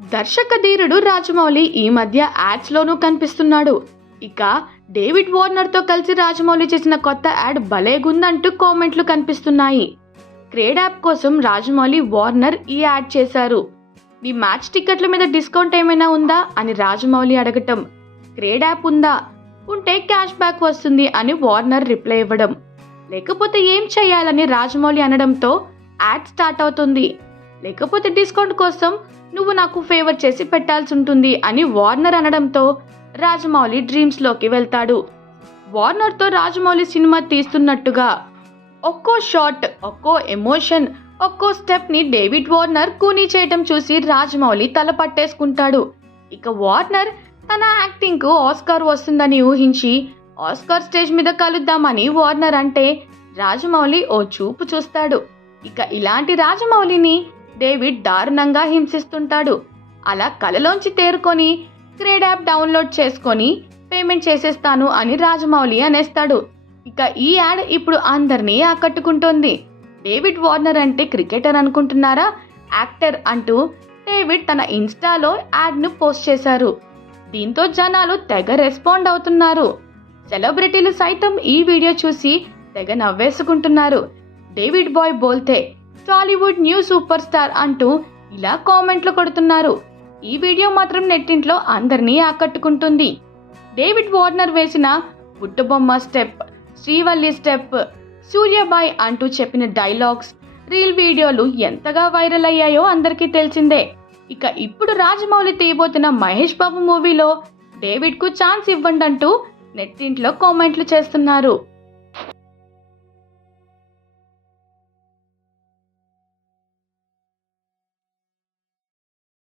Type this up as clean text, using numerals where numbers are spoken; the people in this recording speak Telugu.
దర్శక ధీరుడు రాజమౌళి ఈ మధ్య యాడ్స్ లోనూ కనిపిస్తున్నాడు. ఇక డేవిడ్ వార్నర్ తో కలిసి రాజమౌళి చేసిన కొత్త యాడ్ భలేగుందంటూ కామెంట్లు కనిపిస్తున్నాయి. క్రేడ్ యాప్ కోసం రాజమౌళి వార్నర్ ఈ యాడ్ చేశారు. మీ మ్యాచ్ టికెట్ల మీద డిస్కౌంట్ ఏమైనా ఉందా అని రాజమౌళి అడగటం, క్రేడ్ యాప్ ఉందా, ఉంటే క్యాష్ బ్యాక్ వస్తుంది అని వార్నర్ రిప్లై ఇవ్వడం, లేకపోతే ఏం చేయాలని రాజమౌళి అనడంతో యాడ్ స్టార్ట్ అవుతుంది. లేకపోతే డిస్కౌంట్ కోసం నువ్వు నాకు ఫేవర్ చేసి పెట్టాల్సి ఉంటుంది అని వార్నర్ అనడంతో రాజమౌళి డ్రీమ్స్ లోకి వెళ్తాడు. వార్నర్ తో రాజమౌళి సినిమా తీస్తున్నట్టుగా ఒక్కో షాట్, ఒక్కో ఎమోషన్, ఒక్కో స్టెప్ ని డేవిడ్ వార్నర్ కూనీ చేయటం చూసి రాజమౌళి తల పట్టేసుకుంటాడు. ఇక వార్నర్ తన యాక్టింగ్ కు ఆస్కార్ వస్తుందని ఊహించి ఆస్కార్ స్టేజ్ మీద కలుద్దామని వార్నర్ అంటే రాజమౌళి ఓ చూపు చూస్తాడు. ఇక ఇలాంటి రాజమౌళిని డేవిడ్ దారుణంగా హింసిస్తుంటాడు. అలా కలలోంచి తేరుకొని క్రేడ్ యాప్ డౌన్లోడ్ చేసుకొని పేమెంట్ చేసేస్తాను అని రాజమౌళి అనేస్తాడు. ఇక ఈ యాడ్ ఇప్పుడు అందరినీ ఆకట్టుకుంటోంది. డేవిడ్ వార్నర్ అంటే క్రికెటర్ అనుకుంటున్నారా, యాక్టర్ అంటూ డేవిడ్ తన ఇన్స్టాలో యాడ్ను పోస్ట్ చేశారు. దీంతో జనాలు తెగ రెస్పాండ్ అవుతున్నారు. సెలబ్రిటీలు సైతం ఈ వీడియో చూసి తెగ నవ్వేసుకుంటున్నారు. డేవిడ్ బాయ్ బోల్తే, టాలీవుడ్ న్యూ సూపర్ స్టార్ అంటూ ఇలా కామెంట్లు కొడుతున్నారు. ఈ వీడియో మాత్రం నెట్టింట్లో అందరినీ ఆకట్టుకుంటుంది. డేవిడ్ వార్నర్ వేసిన బుట్టబొమ్మ స్టెప్, శ్రీవల్లి స్టెప్, సూర్యబాయ్ అంటూ చెప్పిన డైలాగ్స్, రీల్ వీడియోలు ఎంతగా వైరల్ అయ్యాయో అందరికీ తెలిసిందే. ఇక ఇప్పుడు రాజమౌళి తీయబోతున్న మహేష్ బాబు మూవీలో డేవిడ్ కు ఛాన్స్ ఇవ్వండి అంటూ నెట్టింట్లో కామెంట్లు చేస్తున్నారు.